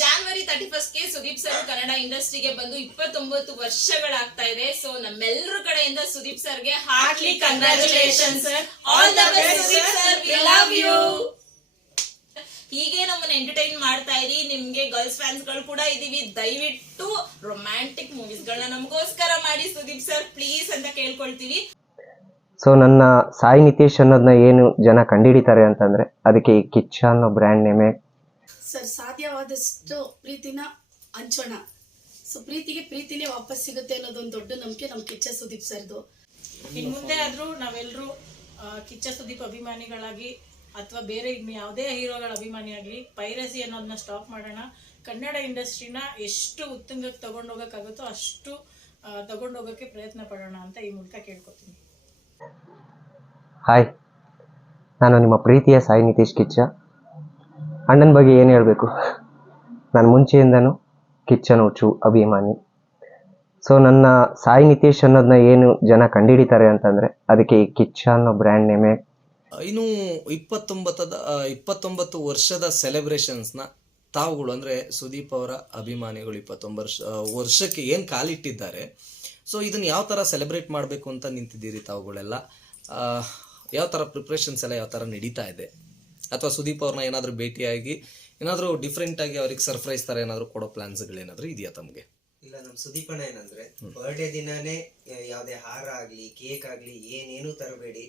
January thirty ಫಸ್ಟ್ಗೆ Sudeep sir Kannada ಇಂಡಸ್ಟ್ರಿಗೆ ಬಂದು ಇಪ್ಪತ್ತೊಂಬತ್ತು ವರ್ಷಗಳಾಗ್ತಾ ಇದೆ. ಸೊ ನಮ್ಮೆಲ್ಲರ ಕಡೆಯಿಂದ ಸುದೀಪ್ ಸರ್ಗೆ heartly congratulation sir all the best Sudeep sir we love you ಹೀಗೆ ನಮ್ಮನ್ನ ಎಂಟರ್ಟೈನ್ ಮಾಡ್ತಾ ಇರಿ. ನಿಮ್ಗೆ ಗರ್ಲ್ಸ್ ಫ್ಯಾನ್ಸ್ಗಳು ಕೂಡ ಇದೀವಿ. ದಯವಿಟ್ಟು ರೊಮ್ಯಾಂಟಿಕ್ ಮೂವೀಸ್ ಗಳನ್ನ ನಮಗೋಸ್ಕರ ಮಾಡಿ ಸುದೀಪ್ ಸರ್ ಪ್ಲೀಸ್ ಅಂತ ಕೇಳ್ಕೊಳ್ತೀವಿ. ಸೊ ನನ್ನ ಸಾಯಿ ನಿತೀಶ್ ಅನ್ನೋದನ್ನ ಏನು ಜನ ಕಂಡಿಡಿತಾರೆ ಅಂತಂದ್ರೆ ಅದಕ್ಕೆ ಈ ಕಿಚ್ಚ ಅನ್ನೋ ಬ್ರ್ಯಾಂಡ್ ನೇಮೇ ಸರ್ ಸಾಧ್ಯವಾದಷ್ಟು ಪ್ರೀತಿನ ಹಂಚೋಣ. ಸೊ ಪ್ರೀತಿಗೆ ಪ್ರೀತಿನೇ ವಾಪಸ್ ಸಿಗುತ್ತೆ ಅನ್ನೋದೊಂದು ದೊಡ್ಡ ನಂಬಿಕೆ ನಮ್ಮ ಕಿಚ್ಚ ಸುದೀಪ್ ಸರ್ದು. ಇನ್ ಮುಂದೆ ಆದ್ರೂ ನಾವೆಲ್ಲರೂ ಕಿಚ್ಚ ಸುದೀಪ್ ಅಭಿಮಾನಿಗಳಾಗಿ ಅಥವಾ ಬೇರೆ ಯಾವುದೇ ಹೀರೋಗಳ ಅಭಿಮಾನಿ ಆಗಲಿ ಪೈರಸಿ ಅನ್ನೋದನ್ನ ಸ್ಟಾಪ್ ಮಾಡೋಣ. ಕನ್ನಡ ಇಂಡಸ್ಟ್ರಿನ ಎಷ್ಟು ಉತ್ತುಂಗಕ್ಕೆ ತಗೊಂಡೋಗಕ್ಕಾಗುತ್ತೋ ಅಷ್ಟು ತಗೊಂಡು ತಗೊಂಡೋಗಕ್ಕೆ ಪ್ರಯತ್ನ ಪಡೋಣ ಅಂತ ಈ ಮೂಲಕ ಕೇಳ್ಕೊತೀನಿ. ಹಾಯ್ ನಾನು ನಿಮ್ಮ ಪ್ರೀತಿಯ ಸಾಯಿ ನಿತೀಶ್ ಕಿಚ್ಚ. ಅಣ್ಣನ ಬಗ್ಗೆ ಏನು ಹೇಳಬೇಕು? ನಾನು ಮುಂಚೆಯಿಂದನೂ ಕಿಚ್ಚನ ಹುಚ್ಚು ಅಭಿಮಾನಿ. ಸೊ ನನ್ನ ಸಾಯಿ ನಿತೇಶ್ ಅನ್ನೋದನ್ನ ಏನು ಜನ ಕಂಡುಹಿಡಿತಾರೆ ಅಂತಂದರೆ, ಅದಕ್ಕೆ ಈ ಕಿಚ್ಚ ಅನ್ನೋ ಬ್ರ್ಯಾಂಡ್ ನೇಮೆ ಇನ್ನು ಇಪ್ಪತ್ತೊಂಬತ್ತದ ಇಪ್ಪತ್ತೊಂಬತ್ತು ವರ್ಷದ ಸೆಲೆಬ್ರೇಷನ್ಸ್ನ ತಾವುಗಳು, ಅಂದರೆ ಸುದೀಪ್ ಅವರ ಅಭಿಮಾನಿಗಳು ಇಪ್ಪತ್ತೊಂಬತ್ತು ವರ್ಷ ವರ್ಷಕ್ಕೆ ಏನು ಕಾಲಿಟ್ಟಿದ್ದಾರೆ. ಸೊ ಇದನ್ನು ಯಾವ ಥರ ಸೆಲೆಬ್ರೇಟ್ ಮಾಡಬೇಕು ಅಂತ ನಿಂತಿದ್ದೀರಿ ತಾವುಗಳೆಲ್ಲ? ಯಾವ ಥರ ಪ್ರಿಪ್ರೇಷನ್ಸ್ ಎಲ್ಲ ಯಾವ ಥರ ನಡೀತಾ ಇದೆ? ಅಥವಾ ಸುದೀಪ್ ಅವ್ರನ್ನ ಏನಾದರೂ ಭೇಟಿಯಾಗಿ ಏನಾದರೂ ಡಿಫ್ರೆಂಟಾಗಿ ಅವ್ರಿಗೆ ಸರ್ಪ್ರೈಸ್ ತರ ಏನಾದರೂ ಕೊಡೋ ಪ್ಲ್ಯಾನ್ಸ್ಗಳೇನಾದರೂ ಇದೆಯಾ ತಮಗೆ? ಇಲ್ಲ ನಮ್ ಸುದೀಪಣ ಏನಂದ್ರೆ ಬರ್ಡೇ ದಿನಾನೇ ಯಾವುದೇ ಯಾವ್ದೇ ಹಾರ ಆಗ್ಲಿ ಕೇಕ್ ಆಗ್ಲಿ ಏನೇನು ತರಬೇಡಿ.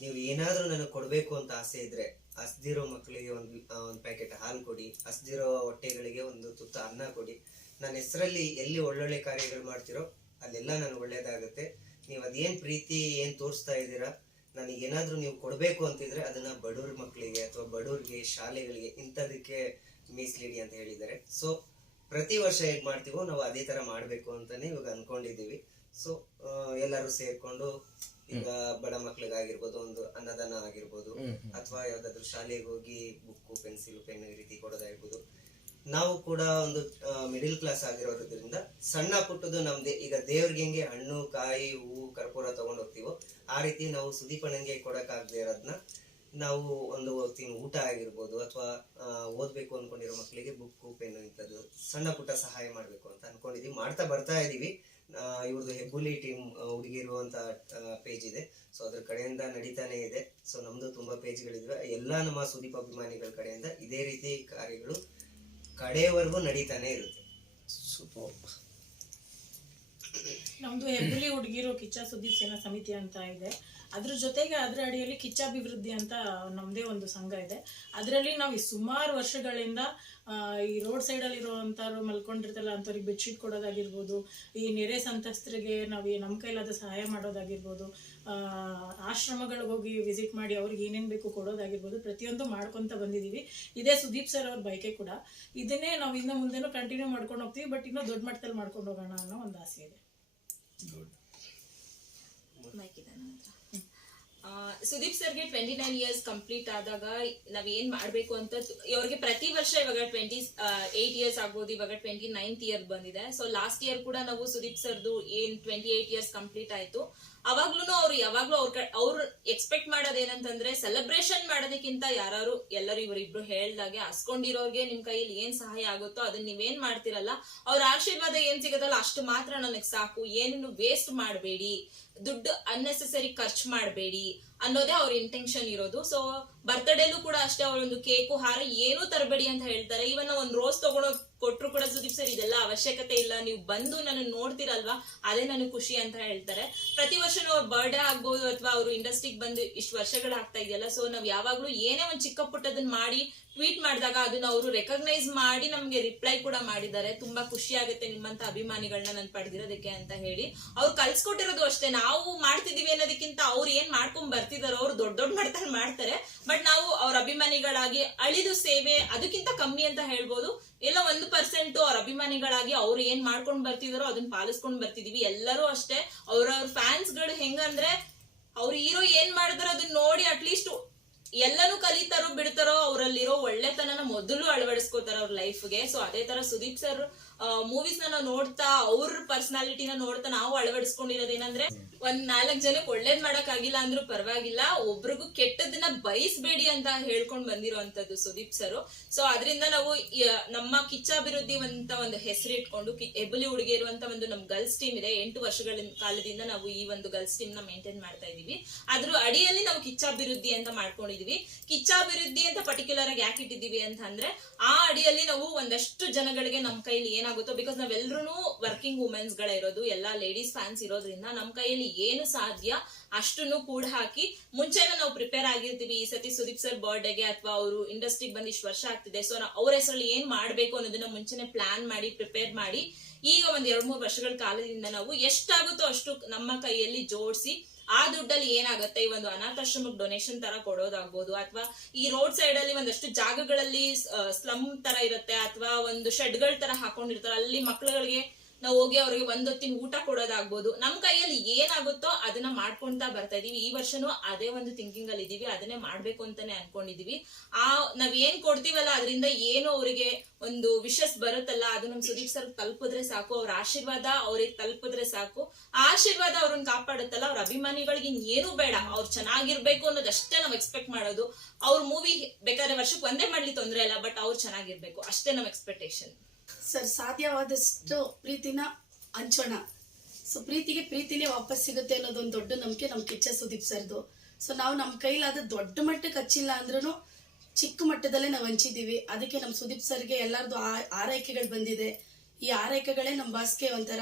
ನೀವು ಏನಾದ್ರೂ ನನಗೆ ಕೊಡ್ಬೇಕು ಅಂತ ಆಸೆ ಇದ್ರೆ ಹಸ್ದಿರೋ ಮಕ್ಕಳಿಗೆ ಒಂದು ಒಂದು ಪ್ಯಾಕೆಟ್ ಹಾಲು ಕೊಡಿ ಹಸ್ದಿರೋ ಹೊಟ್ಟೆಗಳಿಗೆ ಒಂದು ತುತ್ತ ಅನ್ನ ಕೊಡಿ. ನನ್ನ ಹೆಸರಲ್ಲಿ ಎಲ್ಲಿ ಒಳ್ಳೊಳ್ಳೆ ಕಾರ್ಯಗಳು ಮಾಡ್ತಿರೋ ಅಲ್ಲೆಲ್ಲ ನನಗೆ ಒಳ್ಳೇದಾಗುತ್ತೆ. ನೀವು ಅದೇನ್ ಪ್ರೀತಿ ಏನ್ ತೋರಿಸ್ತಾ ಇದ್ದೀರಾ ನನಗೆ ಏನಾದ್ರೂ ನೀವು ಕೊಡಬೇಕು ಅಂತಿದ್ರೆ ಅದನ್ನ ಬಡವ್ರ ಮಕ್ಕಳಿಗೆ ಅಥವಾ ಬಡವ್ರಿಗೆ ಶಾಲೆಗಳಿಗೆ ಇಂಥದಕ್ಕೆ ಮೀಸಲಿಡಿ ಅಂತ ಹೇಳಿದ್ದಾರೆ. ಸೊ ಪ್ರತಿ ವರ್ಷ ಹೇಗೆ ಮಾಡ್ತೀವೋ ನಾವು ಅದೇ ತರ ಮಾಡಬೇಕು ಅಂತಾನೆ ಇವಾಗ ಅನ್ಕೊಂಡಿದೀವಿ ಸೊ ಎಲ್ಲರೂ ಸೇರ್ಕೊಂಡು ಈಗ ಬಡ ಮಕ್ಳಿಗಾಗಿರ್ಬೋದು ಒಂದು ಅನ್ನದಾನ ಆಗಿರ್ಬೋದು ಅಥವಾ ಯಾವ್ದಾದ್ರು ಶಾಲೆಗೆ ಹೋಗಿ ಬುಕ್ ಪೆನ್ಸಿಲ್ ಪೆನ್ ಈ ರೀತಿ ಕೊಡೋದಾಗಿರ್ಬೋದು. ನಾವು ಕೂಡ ಒಂದು ಮಿಡಿಲ್ ಕ್ಲಾಸ್ ಆಗಿರೋದ್ರಿಂದ ಸಣ್ಣ ಪುಟ್ಟದು ನಮ್ದೇ. ಈಗ ದೇವ್ರಿಗೆ ಹೆಂಗೆ ಹಣ್ಣು ಕಾಯಿ ಹೂವು ಕರ್ಪೂರ ತಗೊಂಡು ಹೋಗ್ತೀವೋ ಆ ರೀತಿ ನಾವು ಸುದೀಪಣ್ಣಂಗೆ ಕೊಡಕ್ಕಾಗದೆ ಇರೋದನ್ನ ನಾವು ಒಂದು ತಿನ್ ಊಟ ಆಗಿರ್ಬೋದು ಅಥವಾ ಓದ್ಬೇಕು ಅನ್ಕೊಂಡಿರೋ ಮಕ್ಕಳಿಗೆ ಬುಕ್ ಪೆನ್ ಇಂಥದ್ದು ಸಣ್ಣ ಪುಟ್ಟ ಸಹಾಯ ಮಾಡಬೇಕು ಅಂತ ಅನ್ಕೊಂಡಿದೀವಿ. ಮಾಡ್ತಾ ಬರ್ತಾ ಇದೀವಿ. ಆ, ಇವ್ರದ್ದು ಹೆಬ್ಬುಲಿ ಟೀಮ್ ಹುಡುಗಿರು ಅಂತ ಪೇಜ್ ಇದೆ. ಸೊ ಅದ್ರ ಕಡೆಯಿಂದ ನಡೀತಾನೆ ಇದೆ. ಸೊ ನಮ್ದು ತುಂಬಾ ಪೇಜ್ಗಳಿದ್ವೆ ಎಲ್ಲ ನಮ್ಮ ಸುದೀಪ್ ಅಭಿಮಾನಿಗಳ ಕಡೆಯಿಂದ ಇದೇ ರೀತಿ ಕಾರ್ಯಗಳು ಕಡೆಯವರೆಗೂ ನಡೀತಾನೆ ಇರುತ್ತೆ. ನಮ್ದು ಹೆಬ್ಬಳ್ಳಿ ಹುಡುಗಿರು ಕಿಚ್ಚ ಸುದ್ದಿ ಸೇನಾ ಸಮಿತಿ ಅಂತ ಇದೆ. ಅದ್ರ ಜೊತೆಗೆ ಅದರ ಅಡಿಯಲ್ಲಿ ಕಿಚ್ಚ ಅಭಿವೃದ್ಧಿ ಅಂತ ನಮ್ಮದೇ ಒಂದು ಸಂಘ ಇದೆ. ಅದರಲ್ಲಿ ನಾವು ಈ ಸುಮಾರು ವರ್ಷಗಳಿಂದ ಈ ರೋಡ್ ಸೈಡಲ್ಲಿ ಇರುವಂಥವ್ರು ಮಲ್ಕೊಂಡಿರ್ತಲ್ಲ ಅಂಥವ್ರಿಗೆ ಬೆಡ್ಶೀಟ್ ಕೊಡೋದಾಗಿರ್ಬೋದು, ಈ ನೆರೆ ಸಂತ್ರಸ್ತರಿಗೆ ನಾವು ನಮ್ಮ ಕೈಲಾದ ಸಹಾಯ ಮಾಡೋದಾಗಿರ್ಬೋದು ಆಶ್ರಮಗಳಿಗೆ ಹೋಗಿ ವಿಸಿಟ್ ಮಾಡಿ ಅವ್ರಿಗೆ ಏನೇನು ಬೇಕು ಕೊಡೋದಾಗಿರ್ಬೋದು, ಪ್ರತಿಯೊಂದು ಮಾಡ್ಕೊತ ಬಂದಿದ್ದೀವಿ ಇದೇ ಸುದೀಪ್ ಸರ್ ಅವ್ರ ಬೈಕೆ ಕೂಡ. ಇದನ್ನೇ ನಾವು ಇನ್ನು ಮುಂದೆನೂ ಕಂಟಿನ್ಯೂ ಮಾಡ್ಕೊಂಡು ಹೋಗ್ತೀವಿ ಬಟ್ ಇನ್ನೂ ದೊಡ್ಡ ಮಟ್ಟದಲ್ಲಿ ಮಾಡ್ಕೊಂಡು ಹೋಗೋಣ ಅನ್ನೋ ಒಂದು ಆಸೆ ಇದೆ. ಮೈಕ್ ಇದೆ ನನ್ನ ಹತ್ರ. ಆ, ಸುದೀಪ್ ಸರ್ಗೆ ಟ್ವೆಂಟಿ ನೈನ್ ಇಯರ್ಸ್ ಕಂಪ್ಲೀಟ್ ಆದಾಗ ನಾವ್ ಏನ್ ಮಾಡ್ಬೇಕು ಅಂತ ಇವ್ರಿಗೆ ಪ್ರತಿ ವರ್ಷ ಇವಾಗ ಟ್ವೆಂಟಿ ಏಟ್ ಇಯರ್ಸ್ ಆಗ್ಬೋದು, ಇವಾಗ ಟ್ವೆಂಟಿ ನೈನ್ತ್ ಇಯರ್ ಬಂದಿದೆ. ಸೊ ಲಾಸ್ಟ್ ಇಯರ್ ಕೂಡ ನಾವು ಸುದೀಪ್ ಸರ್ದು ಏನ್ ಟ್ವೆಂಟಿ ಏಟ್ ಇಯರ್ಸ್ ಕಂಪ್ಲೀಟ್ ಆಯ್ತು. ಅವಾಗ್ಲೂ ಅವ್ರು ಯಾವಾಗ್ಲೂ ಅವ್ರ ಅವ್ರು ಎಕ್ಸ್ಪೆಕ್ಟ್ ಮಾಡೋದೇನಂತಂದ್ರೆ ಸೆಲೆಬ್ರೇಷನ್ ಮಾಡೋದಕ್ಕಿಂತ ಯಾರು ಎಲ್ಲರೂ ಇವರಿಬ್ರು ಹೇಳ್ದಾಗೆ ಹಸ್ಕೊಂಡಿರೋರ್ಗೆ ನಿಮ್ ಕೈಯಲ್ಲಿ ಏನ್ ಸಹಾಯ ಆಗುತ್ತೋ ಅದನ್ನ ನೀವೇನ್ ಮಾಡ್ತಿರಲ್ಲ, ಅವ್ರ ಆಶೀರ್ವಾದ ಏನ್ ಸಿಗತ್ತಲ್ಲ ಅಷ್ಟು ಮಾತ್ರ ನನಗ್ ಸಾಕು, ಏನನ್ನು ವೇಸ್ಟ್ ಮಾಡಬೇಡಿ. ದುಡ್ಡು ಅನ್ನೆಸೆಸರಿ ಖರ್ಚು ಮಾಡಬೇಡಿ ಅನ್ನೋದೇ ಅವ್ರ ಇಂಟೆನ್ಷನ್ ಇರೋದು. ಸೊ ಬರ್ತ್ಡೇಲೂ ಕೂಡ ಅಷ್ಟೇ ಅವಳೊಂದು ಕೇಕು ಹಾರ ಏನೂ ತರಬೇಡಿ ಅಂತ ಹೇಳ್ತಾರೆ. ಇವನ್ ಒಂದ್ ರೋಸ್ ತಗೊಳೋ ಕೊಟ್ರು ಕೂಡ ಸುದೀಪ್ ಸರ್ ಇದೆಲ್ಲ ಅವಶ್ಯಕತೆ ಇಲ್ಲ. ನೀವು ಬಂದು ನನ್ನ ನೋಡ್ತಿರಲ್ವಾ? ಅದೇ ನನಗೆ ಖುಷಿ ಅಂತ ಹೇಳ್ತಾರೆ. ಪ್ರತಿ ವರ್ಷನೂ ಅವ್ರ ಬರ್ಡೇ ಆಗ್ಬೋದು ಅಥವಾ ಅವರು ಇಂಡಸ್ಟ್ರಿಗೆ ಬಂದು ಇಷ್ಟು ವರ್ಷಗಳಾಗ್ತಾ ಇದೆಯಲ್ಲ ಸೊ ನಾವ್ ಯಾವಾಗ್ಲೂ ಏನೇ ಒಂದ್ ಚಿಕ್ಕ ಪುಟ್ಟದನ್ನ ಮಾಡಿ ಟ್ವೀಟ್ ಮಾಡಿದಾಗ ಅದನ್ನ ಅವರು ರೆಕಗ್ನೈಸ್ ಮಾಡಿ ನಮ್ಗೆ ರಿಪ್ಲೈ ಕೂಡ ಮಾಡಿದ್ದಾರೆ. ತುಂಬಾ ಖುಷಿ ಆಗುತ್ತೆ ನಿಮ್ಮಂತ ಅಭಿಮಾನಿಗಳನ್ನ ನಾನು ಪಡೆದಿರೋದಕ್ಕೆ ಅಂತ ಹೇಳಿ. ಅವ್ರು ಕಲ್ಸ್ಕೊಟ್ಟಿರೋದು ಅಷ್ಟೇ. ನಾವು ಮಾಡ್ತಿದೀವಿ ಅನ್ನೋದಕ್ಕಿಂತ ಅವ್ರು ಏನ್ ಮಾಡ್ಕೊಂಡ್ ಬರ್ತಿದಾರೋ ಅವ್ರು ದೊಡ್ಡ ದೊಡ್ಡ ಮಟ್ಟದಲ್ಲಿ ಮಾಡ್ತಾರೆ. ಬಟ್ ನಾವು ಅವ್ರ ಅಭಿಮಾನಿಗಳಾಗಿ ಅಳಿದು ಸೇವೆ ಅದಕ್ಕಿಂತ ಕಮ್ಮಿ ಅಂತ ಹೇಳ್ಬೋದು. ಎಲ್ಲ ಒಂದು ಪರ್ಸೆಂಟ್ ಅವ್ರ ಅಭಿಮಾನಿಗಳಾಗಿ ಅವ್ರು ಏನ್ ಮಾಡ್ಕೊಂಡ್ ಬರ್ತಿದಾರೋ ಅದನ್ನ ಪಾಲಿಸ್ಕೊಂಡ್ ಬರ್ತಿದೀವಿ. ಎಲ್ಲರೂ ಅಷ್ಟೇ. ಅವ್ರವ್ರ ಫ್ಯಾನ್ಸ್ಗಳು ಹೆಂಗಂದ್ರೆ ಅವ್ರ ಹೀರೋ ಏನ್ ಮಾಡಿದ್ರೆ ಅದನ್ನ ನೋಡಿ ಅಟ್ಲೀಸ್ಟ್ ಎಲ್ಲನೂ ಕಲಿತಾರೋ ಬಿಡ್ತಾರೋ ಅವರಲ್ಲಿರೋ ಒಳ್ಳೆತನನ ಮೊದಲು ಅಳವಡಿಸ್ಕೋತಾರ ಅವ್ರ ಲೈಫ್ಗೆ ಸೊ ಅದೇ ತರ ಸುದೀಪ್ ಸರ್ ಮೂವೀಸ್ನ ನಾವು ನೋಡ್ತಾ, ಅವ್ರ ಪರ್ಸನಾಲಿಟಿನ ನೋಡ್ತಾ ನಾವು ಅಳವಡಿಸ್ಕೊಂಡಿರೋದೇನಂದ್ರೆ ಒಂದ್ ನಾಲ್ಕ್ ಜನಕ್ಕೆ ಒಳ್ಳೇದ್ ಮಾಡಕ್ ಆಗಿಲ್ಲ ಅಂದ್ರೂ ಪರವಾಗಿಲ್ಲ, ಒಬ್ರಿಗೂ ಕೆಟ್ಟದನ್ನ ಬಯಸ್ಬೇಡಿ ಅಂತ ಹೇಳ್ಕೊಂಡ್ ಬಂದಿರುವಂತದ್ದು ಸುದೀಪ್ ಸರ್. ಸೊ ಅದರಿಂದ ನಾವು ನಮ್ಮ ಕಿಚ್ಚಾಭಿವೃದ್ಧಿ ಅಂತ ಒಂದು ಹೆಸರು ಇಟ್ಕೊಂಡು ಎಬಲಿ ಹುಡುಗಿ ಅಂತ ಒಂದು ನಮ್ ಗರ್ಲ್ಸ್ ಟೀಮ್ ಇದೆ. ಎಂಟು ವರ್ಷಗಳ ಕಾಲದಿಂದ ನಾವು ಈ ಒಂದು ಗರ್ಲ್ಸ್ ಟೀಮ್ನ ಮೇಂಟೈನ್ ಮಾಡ್ತಾ ಇದೀವಿ ಅದ್ರ ಅಡಿಯಲ್ಲಿ ನಾವು ಕಿಚ್ಚಾಭಿವೃದ್ಧಿ ಅಂತ ಮಾಡ್ಕೊಂಡಿದೀವಿ. ಕಿಚ್ಚಾಭಿವೃದ್ಧಿ ಅಂತ ಪರ್ಟಿಕ್ಯುಲರ್ ಆಗಿ ಯಾಕೆ ಇಟ್ಟಿದೀವಿ ಅಂತ ಅಂದ್ರೆ ಆ ಅಡಿಯಲ್ಲಿ ನಾವು ಒಂದಷ್ಟು ಜನಗಳಿಗೆ ನಮ್ ಕೈಲಿ ಏನಾಗುತ್ತೋ ಬಿಕಾಸ್ ನಾವೆಲ್ಲರೂ ವರ್ಕಿಂಗ್ ವುಮೆನ್ಸ್ ಗಳೇ ಇರೋದು, ಎಲ್ಲಾ ಲೇಡೀಸ್ ಫ್ಯಾನ್ಸ್ ಇರೋದ್ರಿಂದ ನಮ್ಮ ಕೈಯಲ್ಲಿ ಏನು ಸಾಧ್ಯ ಅಷ್ಟನ್ನು ಕೂಡ ಹಾಕಿ ಮುಂಚೆನೇ ನಾವು ಪ್ರಿಪೇರ್ ಆಗಿರ್ತೀವಿ. ಈ ಸತಿ ಸುದೀಪ್ ಸರ್ ಬರ್ಡೇಗೆ ಅಥವಾ ಅವರು ಇಂಡಸ್ಟ್ರಿಗೆ ಬಂದು ಇಷ್ಟು ವರ್ಷ ಆಗ್ತಿದೆ ಸೊ ಅವ್ರ ಹೆಸರಲ್ಲಿ ಏನ್ ಮಾಡ್ಬೇಕು ಅನ್ನೋದನ್ನ ಮುಂಚೆನೆ ಪ್ಲಾನ್ ಮಾಡಿ ಪ್ರಿಪೇರ್ ಮಾಡಿ, ಈಗ ಒಂದ್ ಎರಡ್ ಮೂರು ವರ್ಷಗಳ ಕಾಲದಿಂದ ನಾವು ಎಷ್ಟಾಗುತ್ತೋ ಅಷ್ಟು ನಮ್ಮ ಕೈಯಲ್ಲಿ ಜೋಡಿಸಿ ಆ ದುಡ್ಡಲ್ಲಿ ಏನಾಗುತ್ತೆ? ಈ ಒಂದು ಅನಾಥಾಶ್ರಮಕ್ಕೆ ಡೊನೇಷನ್ ತರ ಕೊಡೋದಾಗ್ಬೋದು, ಅಥವಾ ಈ ರೋಡ್ ಸೈಡ್ ಅಲ್ಲಿ ಒಂದಷ್ಟು ಜಾಗಗಳಲ್ಲಿ ಸ್ಲಮ್ ತರ ಇರುತ್ತೆ, ಅಥವಾ ಒಂದು ಶೆಡ್ಗಳ ತರ ಹಾಕೊಂಡಿರ್ತಾರೆ. ಅಲ್ಲಿ ಮಕ್ಳುಗಳಿಗೆ ನಾವು ಹೋಗಿ ಅವ್ರಿಗೆ ಒಂದೊತ್ತಿನ ಊಟ ಕೊಡೋದಾಗ್ಬೋದು. ನಮ್ ಕೈಯಲ್ಲಿ ಏನಾಗುತ್ತೋ ಅದನ್ನ ಮಾಡ್ಕೊಂತಾ ಬರ್ತಾ ಇದೀವಿ. ಈ ವರ್ಷನೂ ಅದೇ ಒಂದು ಥಿಂಕಿಂಗ್ ಅಲ್ಲಿ ಇದೀವಿ. ಅದನ್ನೇ ಮಾಡ್ಬೇಕು ಅಂತಾನೆ ಅನ್ಕೊಂಡಿದೀವಿ. ಆ, ನಾವ್ ಏನ್ ಕೊಡ್ತೀವಲ್ಲ ಅದರಿಂದ ಏನು ಅವರಿಗೆ ಒಂದು ವಿಶಸ್ ಬರುತ್ತಲ್ಲ, ಅದು ನಮ್ ಸುದೀಪ್ ಸರ್ ತಲುಪಿದ್ರೆ ಸಾಕು, ಅವ್ರ ಆಶೀರ್ವಾದ ಅವ್ರಿಗೆ ತಲುಪಿದ್ರೆ ಸಾಕು. ಆಶೀರ್ವಾದ ಅವ್ರನ್ನ ಕಾಪಾಡುತ್ತಲ್ಲ, ಅವ್ರ ಅಭಿಮಾನಿಗಳಿಗೆ ಏನು ಬೇಡ. ಅವ್ರು ಚೆನ್ನಾಗಿರ್ಬೇಕು ಅನ್ನೋದಷ್ಟೇ ನಾವ್ ಎಕ್ಸ್ಪೆಕ್ಟ್ ಮಾಡೋದು. ಅವ್ರ ಮೂವಿ ಬೇಕಾದ್ರೆ ವರ್ಷಕ್ಕೆ ಒಂದೇ ಮಾಡ್ಲಿ ತೊಂದ್ರೆ ಇಲ್ಲ ಬಟ್ ಅವ್ರು ಚೆನ್ನಾಗಿರ್ಬೇಕು. ಅಷ್ಟೇ ನಮ್ ಎಕ್ಸ್ಪೆಕ್ಟೇಷನ್ ಸರ್ ಸಾಧ್ಯವಾದಷ್ಟು ಪ್ರೀತಿನ ಹಂಚೋಣ. ಸೊ ಪ್ರೀತಿಗೆ ಪ್ರೀತಿನೇ ವಾಪಸ್ ಸಿಗುತ್ತೆ ಅನ್ನೋದೊಂದು ದೊಡ್ಡ ನಂಬಿಕೆ ನಮ್ಮ ಕಿಚ್ಚ ಸುದೀಪ್ ಸರ್ದು. ಸೊ ನಾವು ನಮ್ಮ ಕೈಲಾದ ದೊಡ್ಡ ಮಟ್ಟಕ್ಕೆ ಹಚ್ಚಿಲ್ಲ ಅಂದ್ರೂ ಚಿಕ್ಕ ಮಟ್ಟದಲ್ಲೇ ನಾವು ಹಂಚಿದ್ದೀವಿ ಅದಕ್ಕೆ ನಮ್ಮ ಸುದೀಪ್ ಸರ್ಗೆ ಎಲ್ಲರದು ಆರೈಕೆಗಳು ಬಂದಿದೆ. ಈ ಆರೈಕೆಗಳೇ ನಮ್ಮ ಬಾಸ್ಗೆ ಒಂಥರ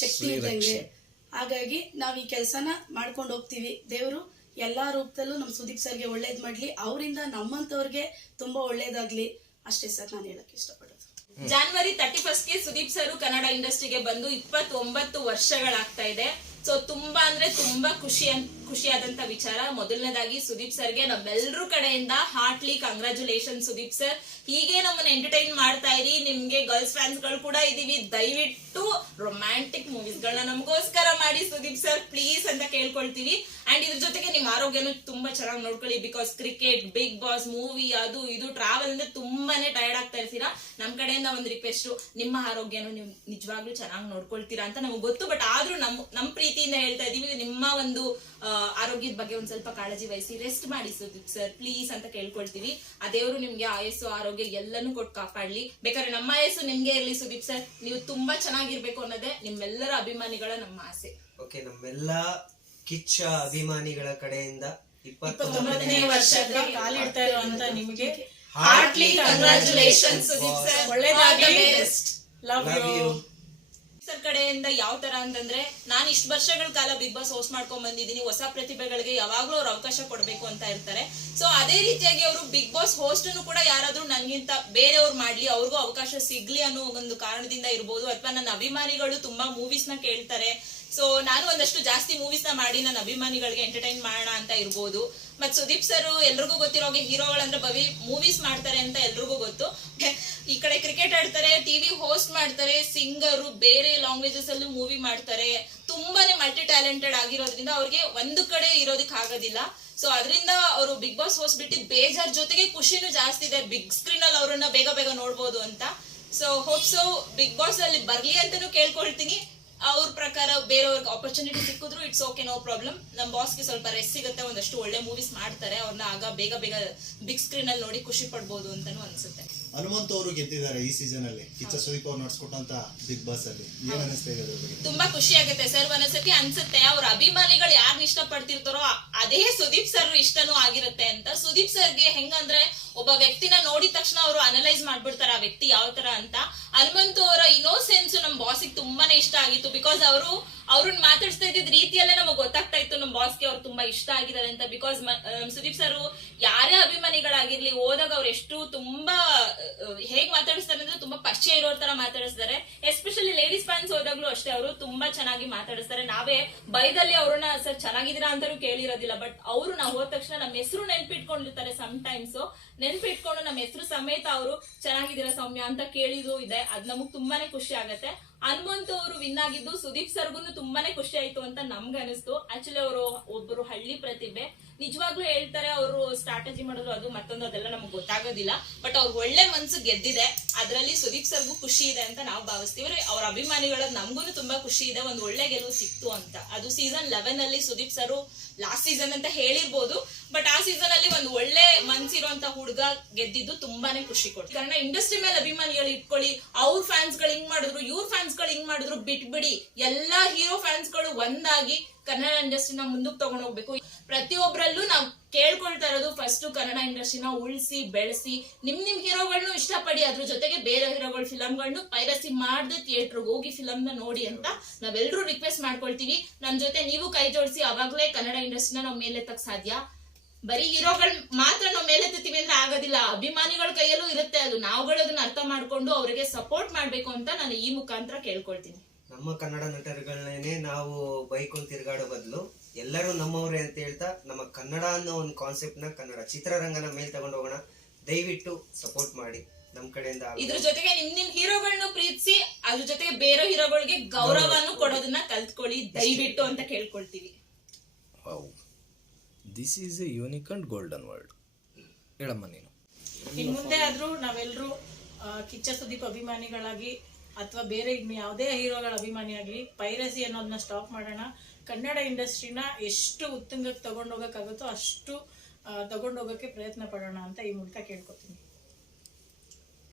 ಶಕ್ತಿ ಇದ್ದಂಗೆ. ಹಾಗಾಗಿ ನಾವು ಈ ಕೆಲಸನ ಮಾಡ್ಕೊಂಡು ಹೋಗ್ತೀವಿ. ದೇವರು ಎಲ್ಲ ರೂಪದಲ್ಲೂ ನಮ್ಮ ಸುದೀಪ್ ಸರ್ಗೆ ಒಳ್ಳೇದು ಮಾಡ್ಲಿ. ಅವರಿಂದ ನಮ್ಮಂಥವ್ರಿಗೆ ತುಂಬಾ ಒಳ್ಳೇದಾಗಲಿ. ಅಷ್ಟೇ ಸರ್ ನಾನು ಹೇಳಕ್ಕೆ ಇಷ್ಟಪಡೋದು. ಜಾನ್ವರಿ ತರ್ಟಿ ಫಸ್ಟ್ಗೆ ಸುದೀಪ್ ಸರ್ ಕನ್ನಡ ಇಂಡಸ್ಟ್ರಿಗೆ ಬಂದು ಇಪ್ಪತ್ತೊಂಬತ್ತು ವರ್ಷಗಳಾಗ್ತಾ ಇದೆ. ಸೊ ತುಂಬಾ ಅಂದ್ರೆ ತುಂಬಾ ಖುಷಿ ಅನ್- ಖುಷಿಯಾದಂತ ವಿಚಾರ. ಮೊದಲನೇದಾಗಿ ಸುದೀಪ್ ಸರ್ಗೆ ನಮ್ಮೆಲ್ಲರೂ ಕಡೆಯಿಂದ ಹಾರ್ಟ್ಲಿ ಕಂಗ್ರಾಚುಲೇಷನ್ ಸುದೀಪ್ ಸರ್ ಹೀಗೆ ನಮ್ಮನ್ನ ಎಂಟರ್ಟೈನ್ ಮಾಡ್ತಾ ಇರಿ. ನಿಮ್ಗೆ ಗರ್ಲ್ಸ್ ಫ್ಯಾನ್ಸ್ಗಳು ಕೂಡ ಇದೀವಿ. ದಯವಿಟ್ಟು ರೊಮ್ಯಾಂಟಿಕ್ ಮೂವೀಸ್ ಗಳನ್ನ ನಮಗೋಸ್ಕರ ಮಾಡಿ ಸುದೀಪ್ ಸರ್ ಪ್ಲೀಸ್ ಅಂತ ಕೇಳ್ಕೊಳ್ತೀವಿ. ಅಂಡ್ ಇದ್ರ ಜೊತೆಗೆ ನಿಮ್ ಆರೋಗ್ಯನು ತುಂಬಾ ಚೆನ್ನಾಗಿ ನೋಡ್ಕೊಳ್ಳಿ. Because cricket Bigg Boss movie ಅದು ಇದು ಟ್ರಾವೆಲ್ ಅಂದ್ರೆ ತುಂಬಾನೇ ಟಯರ್ಡ್ ಆಗ್ತಾ ಇರ್ತೀರಾ? ನಮ್ ಕಡೆಯಿಂದ ಒಂದ್ ರಿಕ್ವೆಸ್ಟ್ ನಿಮ್ಮ ಆರೋಗ್ಯನು ನೀವು ನಿಜವಾಗ್ಲೂ ಚೆನ್ನಾಗಿ ನೋಡ್ಕೊಳ್ತೀರಾ ಅಂತ ನಮ್ಗೆ ಗೊತ್ತು. ಬಟ್ ಆದ್ರೂ ನಮ್ ನಮ್ ಪ್ರೀತಿಯಿಂದ ಹೇಳ್ತಾ ಇದೀವಿ. ನಿಮ್ಮ ಒಂದು ಆರೋಗ್ಯದ ಬಗ್ಗೆ ಒಂದ್ ಸ್ವಲ್ಪ ಕಾಳಜಿ ವಹಿಸಿ ರೆಸ್ಟ್ ಮಾಡಿ ಸುದೀಪ್ ಸರ್ ಪ್ಲೀಸ್ ಅಂತ ಕೇಳ್ಕೊಳ್ತೀವಿ ಆ ದೇವರು ನಿಮ್ಗೆ ಆಯಸ್ಸು ಆರೋಗ್ಯ ಎಲ್ಲನೂ ಕೊಟ್ಟು ಕಾಪಾಡ್ಲಿ. ಬೇಕಾದ್ರೆ ನಮ್ಮ ಆಯಸ್ಸು ನಿಮ್ಗೆ ಇರ್ಲಿ ಸುದೀಪ್ ಸರ್. ನೀವು ತುಂಬಾ ಚೆನ್ನಾಗಿರ್ಬೇಕು ಅನ್ನೋದೇ ನಿಮ್ಮೆಲ್ಲರ ಅಭಿಮಾನಿಗಳ ನಮ್ಮ ಆಸೆ. ಓಕೆ ನಮ್ಮೆಲ್ಲ ಕಿಚ್ಚ ಅಭಿಮಾನಿಗಳ ಕಡೆಯಿಂದ ಇಪ್ಪತ್ತೊಂಬತ್ತನೇ ಇಪ್ಪತ್ತೊಂಬತ್ತನೇ ವರ್ಷದ ಕಾಲಿಡ್ತಾ ಇರುವಂತ ನಿಮಗೆ ಹಾರ್ಟ್ಲಿ ಕಂಗ್ರಾಚುಲೇಷನ್ ಸುದೀಪ್ ಸರ್. ಒಳ್ಳೆದಾಗಲಿ. ಲವ್ ಯು ಕಡೆಯಿಂದ ಯಾವ ತರ ಅಂತಂದ್ರೆ, ನಾನು ಇಷ್ಟು ವರ್ಷಗಳ ಕಾಲ ಬಿಗ್ ಬಾಸ್ ಹೋಸ್ ಮಾಡ್ಕೊಂಡ್ ಬಂದಿದ್ದೀನಿ, ಹೊಸ ಪ್ರತಿಭೆಗಳಿಗೆ ಯಾವಾಗ್ಲೂ ಅವ್ರು ಅವಕಾಶ ಕೊಡ್ಬೇಕು ಅಂತ ಇರ್ತಾರೆ. ಸೊ ಅದೇ ರೀತಿಯಾಗಿ ಅವರು ಬಿಗ್ ಬಾಸ್ ಹೋಸ್ಟ್ ಕೂಡ ಯಾರಾದ್ರೂ ನನ್ಗಿಂತ ಬೇರೆಯವ್ರು ಮಾಡ್ಲಿ, ಅವ್ರಿಗೂ ಅವಕಾಶ ಸಿಗ್ಲಿ ಅನ್ನೋ ಒಂದು ಕಾರಣದಿಂದ ಇರ್ಬೋದು, ಅಥವಾ ನನ್ನ ಅಭಿಮಾನಿಗಳು ತುಂಬಾ ಮೂವೀಸ್ನ ಕೇಳ್ತಾರೆ ಸೊ ನಾನು ಒಂದಷ್ಟು ಜಾಸ್ತಿ ಮೂವೀಸ್ ಮಾಡಿ, ನನ್ನ ಅಭಿಮಾನಿಗಳಿಗೆ ಎಂಟರ್ಟೈನ್ ಮಾಡೋಣ ಅಂತ ಇರ್ಬೋದು. ಮತ್ ಸುದೀಪ್ ಸರ್ ಎಲ್ರಿಗೂ ಗೊತ್ತಿರೋ ಹಾಗೆ ಹೀರೋಗಳಂದ್ರೆ ಬವಿ ಮೂವೀಸ್ ಮಾಡ್ತಾರೆ ಅಂತ ಎಲ್ರಿಗೂ ಗೊತ್ತು. ಈ ಕಡೆ ಕ್ರಿಕೆಟ್ ಆಡ್ತಾರೆ ಟಿವಿ ಹೋಸ್ಟ್ ಮಾಡ್ತಾರೆ ಸಿಂಗರು ಬೇರೆ ಲ್ಯಾಂಗ್ವೇಜಸ್ ಅಲ್ಲೂ ಮೂವಿ ಮಾಡ್ತಾರೆ. ತುಂಬಾನೇ ಮಲ್ಟಿ ಟ್ಯಾಲೆಂಟೆಡ್ ಆಗಿರೋದ್ರಿಂದ ಅವ್ರಿಗೆ ಒಂದು ಕಡೆ ಇರೋದಕ್ಕೆ ಆಗೋದಿಲ್ಲ. ಸೊ ಅದರಿಂದ ಅವರು ಬಿಗ್ ಬಾಸ್ ಹೋಸ್ಟ್ ಬಿಟ್ಟು ಬೇಜಾರ್ ಜೊತೆಗೆ ಖುಷಿನೂ ಜಾಸ್ತಿ ಇದೆ. ಬಿಗ್ ಸ್ಕ್ರೀನ್ ಅಲ್ಲಿ ಅವ್ರನ್ನ ಬೇಗ ಬೇಗ ನೋಡ್ಬೋದು ಅಂತ. So hope so Bigg Boss ಅಲ್ಲಿ ಬರ್ಲಿ ಅಂತಾನು ಕೇಳ್ಕೊಳ್ತೀನಿ. ಅವ್ರ ಪ್ರಕಾರ ಬೇರೆಯವ್ರಿಗೆ ಆಪರ್ಚುನಿಟಿ ಸಿಕ್ಕಿದ್ರು ಇಟ್ಸ್ ಓಕೆ ನೋ ಪ್ರಾಬ್ಲಮ್ ನಮ್ಮ ಬಾಸ್ಗೆ ಸ್ವಲ್ಪ ರೆಸ್ಟ್ ಸಿಗುತ್ತೆ ಒಂದಷ್ಟು ಒಳ್ಳೆ ಮೂವೀಸ್ ಮಾಡ್ತಾರೆ ಅವ್ರನ್ನ ಆಗ ಬೇಗ ಬೇಗ ಬಿಗ್ ಸ್ಕ್ರೀನ್ ಅಲ್ಲಿ ನೋಡಿ ಖುಷಿ ಪಡ್ಬೋದು ಅಂತಾನು ಅನ್ಸುತ್ತೆ. ಹನುಮಂತ್ ಅವರು ಗೆದ್ದಿದ್ದಾರೆ ಈ ಸೀಸನ್ ಅಲ್ಲಿ. ಕಿಚ್ಚ ಸುದೀಪ್ ಅವ್ರು ನಡ್ಸ್ಕೊಟ್ಟಂತ ಬಿಗ್ ಬಾಸ್ ಅಲ್ಲಿ. ಏನ್ ಅನಿಸ್ತಾ ಇದೆ ತುಂಬಾ ಖುಷಿ ಆಗುತ್ತೆ ಸರ್ ಒಂದೊಂದ್ಸತಿ ಅನ್ಸುತ್ತೆ. ಅವ್ರ ಅಭಿಮಾನಿಗಳು ಯಾರನ್ನ ಇಷ್ಟಪಡ್ತಿರ್ತಾರೋ ಆ- ಅದೇ ಸುದೀಪ್ ಸರ್ ಇಷ್ಟನೂ ಆಗಿರುತ್ತೆ ಅಂತ. ಸುದೀಪ್ ಸರ್ಗೆ ಹೆಂಗಂದ್ರೆ ಒಬ್ಬ ವ್ಯಕ್ತಿನ ನೋಡಿದ ತಕ್ಷಣ ಅವರು ಅನಲೈಸ್ ಮಾಡ್ಬಿಡ್ತಾರೆ ಆ ವ್ಯಕ್ತಿ ಯಾವ ತರ ಅಂತ. ಹನುಮಂತು ಅವರ ಇನೋಸೆನ್ಸ್ ನಮ್ ಬಾಸಿಗೆ ತುಂಬಾನೇ ಇಷ್ಟ ಆಗಿತ್ತು ಬಿಕಾಸ್ ಅವರು, ಅವ್ರನ್ನ ಮಾತಾಡ್ಸ್ತಾ ಇದ್ದಿದ್ ರೀತಿಯಲ್ಲೇ ನಮಗ್ ಗೊತ್ತಾಗ್ತಾ ಇತ್ತು ನಮ್ ಬಾಸ್ಗೆ ಅವ್ರು ತುಂಬಾ ಇಷ್ಟ ಆಗಿದ್ದಾರೆ ಅಂತ. ಬಿಕಾಸ್ ಸುದೀಪ್ ಸರ್ ಯಾರೇ ಅಭಿಮಾನಿಗಳಾಗಿರ್ಲಿ, ಹೋದಾಗ ಅವ್ರು ಎಷ್ಟು ತುಂಬಾ ಹೇಗ್ ಮಾತಾಡಿಸ್ತಾರೆ ಅಂದ್ರೆ ತುಂಬಾ ಪರಿಚಯ ಇರೋ ತರ ಮಾತಾಡಿಸ್ತಾರೆ. ಎಸ್ಪೆಷಲಿ ಲೇಡೀಸ್ ಫ್ಯಾನ್ಸ್ ಹೋದಾಗ್ಲೂ ಅಷ್ಟೇ, ಅವರು ತುಂಬಾ ಚೆನ್ನಾಗಿ ಮಾತಾಡಿಸ್ತಾರೆ. ನಾವೇ ಬೈದಲ್ಲಿ ಅವ್ರನ್ನ, ಸರ್, ಚೆನ್ನಾಗಿದ್ದೀರಾ ಅಂತಾರು ಕೇಳಿರೋದಿಲ್ಲ. ಬಟ್ ಅವರು ನಾವು ಹೋದ ತಕ್ಷಣ ನಮ್ಮ ಹೆಸರು ನೆನ್ಪಿಟ್ಕೊಂಡಿರ್ತಾರೆ ಸಮ್ ಟೈಮ್ಸ್ ನೆನ್ಪಿಟ್ಕೊಂಡು ನಮ್ಮ ಹೆಸರು ಸಮೇತ ಅವರು, ಚೆನ್ನಾಗಿದ್ದೀರಾ ಸೌಮ್ಯ? ಅಂತ ಕೇಳಿದ್ರು ಇದೆ. ಅದ್ ನಮಗ್ ತುಂಬಾನೇ ಖುಷಿ ಆಗತ್ತೆ. ಹನುಮಂತ್ ಅವರು ವಿನ್ ಆಗಿದ್ದು ಸುದೀಪ್ ಸರ್ಗುನು ತುಂಬಾನೇ ಖುಷಿ ಆಯ್ತು ಅಂತ ನಮ್ಗೆ ಅನಿಸ್ತು ಆಕ್ಚುಲಿ ಅವರು ಒಬ್ಬರು ಹಳ್ಳಿ ಪ್ರತಿಭೆ. ನಿಜವಾಗ್ಲೂ ಹೇಳ್ತಾರೆ ಅವರು ಸ್ಟ್ರಾಟಜಿ ಮಾಡಿದ್ರು ಅದು ಮತ್ತೊಂದು ಅದೆಲ್ಲ ನಮ್ಗೆ ಗೊತ್ತಾಗೋದಿಲ್ಲ. ಬಟ್ ಅವ್ರ ಒಳ್ಳೆ ಮನ್ಸು ಗೆದ್ದಿದೆ. ಅದರಲ್ಲಿ ಸುದೀಪ್ ಸರ್ಗೂ ಖುಷಿ ಇದೆ ಅಂತ ನಾವು ಭಾವಿಸ್ತೀವಿ. ಅವ್ರ ಅಭಿಮಾನಿಗಳ ನಮ್ಗೂ ತುಂಬಾ ಖುಷಿ ಇದೆ. ಒಂದ್ ಒಳ್ಳೆ ಗೆಲುವು ಸಿಕ್ತು ಅಂತ. ಅದು ಸೀಸನ್ ಲೆವೆನ್ ಅಲ್ಲಿ ಸುದೀಪ್ ಸರ್ ಲಾಸ್ಟ್ ಸೀಸನ್ ಅಂತ ಹೇಳಿರ್ಬೋದು. ಬಟ್ ಆ ಸೀಸನ್ ಅಲ್ಲಿ ಒಂದು ಒಳ್ಳೆ ಮನ್ಸಿರುವಂತ ಹುಡುಗ ಗೆದ್ದಿದ್ದು ತುಂಬಾನೇ ಖುಷಿ ಕೊಡ್ತು. ಕಾರಣ ಇಂಡಸ್ಟ್ರಿ ಮೇಲೆ ಅಭಿಮಾನಿಗಳು ಇಟ್ಕೊಳ್ಳಿ. ಅವ್ರ ಫ್ಯಾನ್ಸ್ಗಳು ಹಿಂಗ್ ಮಾಡಿದ್ರು, ಇವ್ರ ಫ್ಯಾನ್ಸ್ ಗಳು ಹಿಂಗ್ ಮಾಡಿದ್ರು, ಬಿಟ್ಬಿಡಿ. ಎಲ್ಲಾ ಹೀರೋ ಫ್ಯಾನ್ಸ್ಗಳು ಒಂದಾಗಿ ಕನ್ನಡ ಇಂಡಸ್ಟ್ರಿನ ಮುಂದಕ್ಕೆ ತಗೊಂಡ್ ಹೋಗ್ಬೇಕು. ಪ್ರತಿಯೊಬ್ಬರಲ್ಲೂ ನಾವು ಕೇಳ್ಕೊಳ್ತಾ ಇರೋದು ಫಸ್ಟ್ ಕನ್ನಡ ಇಂಡಸ್ಟ್ರಿನ ಉಳಿಸಿ, ಬೆಳೆಸಿ. ನಿಮ್ ನಿಮ್ ಹೀರೋಗಳನ್ನು ಇಷ್ಟಪಡಿ, ಅದ್ರ ಜೊತೆಗೆ ಬೇರೆ ಹೀರೋಗಳ ಫಿಲಮ್ಗಳನ್ನು ಪೈರಸಿ ಮಾಡದೆ ಥಿಯೇಟರ್ಗೆ ಹೋಗಿ ಫಿಲಮ್ನ ನೋಡಿ ಅಂತ ನಾವೆಲ್ಲರೂ ರಿಕ್ವೆಸ್ಟ್ ಮಾಡ್ಕೊಳ್ತೀವಿ. ನಮ್ ಜೊತೆ ನೀವು ಕೈ ಜೋಡಿಸಿ, ಅವಾಗಲೇ ಕನ್ನಡ ಇಂಡಸ್ಟ್ರಿನ ನಾವು ಮೇಲೆತ್ತಕ್ ಸಾಧ್ಯ. ಬರೀ ಹೀರೋಗಳ್ ಮಾತ್ರ ನಾವು ಮೇಲೆತ್ತೀವಿ ಅಂದ್ರೆ ಆಗೋದಿಲ್ಲ. ಅಭಿಮಾನಿಗಳ ಕೈಯಲ್ಲೂ ಇರುತ್ತೆ ಅದು. ನಾವುಗಳು ಅದನ್ನ ಅರ್ಥ ಮಾಡ್ಕೊಂಡು ಅವರಿಗೆ ಸಪೋರ್ಟ್ ಮಾಡ್ಬೇಕು ಅಂತ ನಾನು ಈ ಮುಖಾಂತರ ಕೇಳ್ಕೊಳ್ತೀನಿ. ನಮ್ಮ ಕನ್ನಡ ನಟರುಗಳನ್ನೇ ನಾವು ಬೈಕೊಂಡು ತಿರುಗಾಡೋ ಬದಲು ಎಲ್ಲರೂ ನಮ್ಮವ್ರೆ ಅಂತ ಹೇಳ್ತಾ ನಮ್ಮ ಕನ್ನಡ ಅನ್ನೋ ಒಂದು ಕಾನ್ಸೆಪ್ಟ್ನ ಕನ್ನಡ ಚಿತ್ರರಂಗನ ಮೇಲೆ ತಗೊಂಡು ಹೋಗೋಣ. ದಯವಿಟ್ಟು ಸಪೋರ್ಟ್ ಮಾಡಿ. ನಮ್ಮ ಕಡೆಯಿಂದ. ಇದ್ರ ಜೊತೆಗೆ ನಿಮ್ ನಿಮ್ ಹೀರೋಗಳನ್ನ ಪ್ರೀತಿಸಿ ಅದ್ರ ಜೊತೆಗೆ ಬೇರೆ ಹೀರೋಗಳಿಗೆ ಗೌರವವನ್ನು ಕೊಡೋದನ್ನ ಕಲ್ತ್ಕೊಳ್ಳಿ. ದಯವಿಟ್ಟು ಅಂತ ಕೇಳ್ಕೊಳ್ತೀವಿ. This is a unique and golden world ಹೇಳಮ್ಮ ನೀನು. ಇನ್ನು ಮುಂದೆ ಆದರೂ ನಾವೆಲ್ಲರೂ ಕಿಚ್ಚ ಸುದೀಪ್ ಅಭಿಮಾನಿಗಳಾಗಿ ಅಥವಾ ಬೇರೆ ಯಾವುದೇ ಹೀರೋಗಳ ಅಭಿಮಾನಿಯಾಗ್ಲಿ ಪೈರಸಿ ಅನ್ನೋದನ್ನ ಸ್ಟಾಪ್ ಮಾಡೋಣ. ಕನ್ನಡ ಇಂಡಸ್ಟ್ರಿನ ಎಷ್ಟು ಉತ್ತುಂಗಕ್ಕೆ ತಗೊಂಡೋಗಕ್ಕಾಗುತ್ತೋ ಅಷ್ಟು ತಗೊಂಡೋಗಕ್ಕೆ ಪ್ರಯತ್ನ ಪಡೋಣ ಅಂತ ಈ ಮೂಲಕ ಕೇಳ್ಕೊತೀನಿ.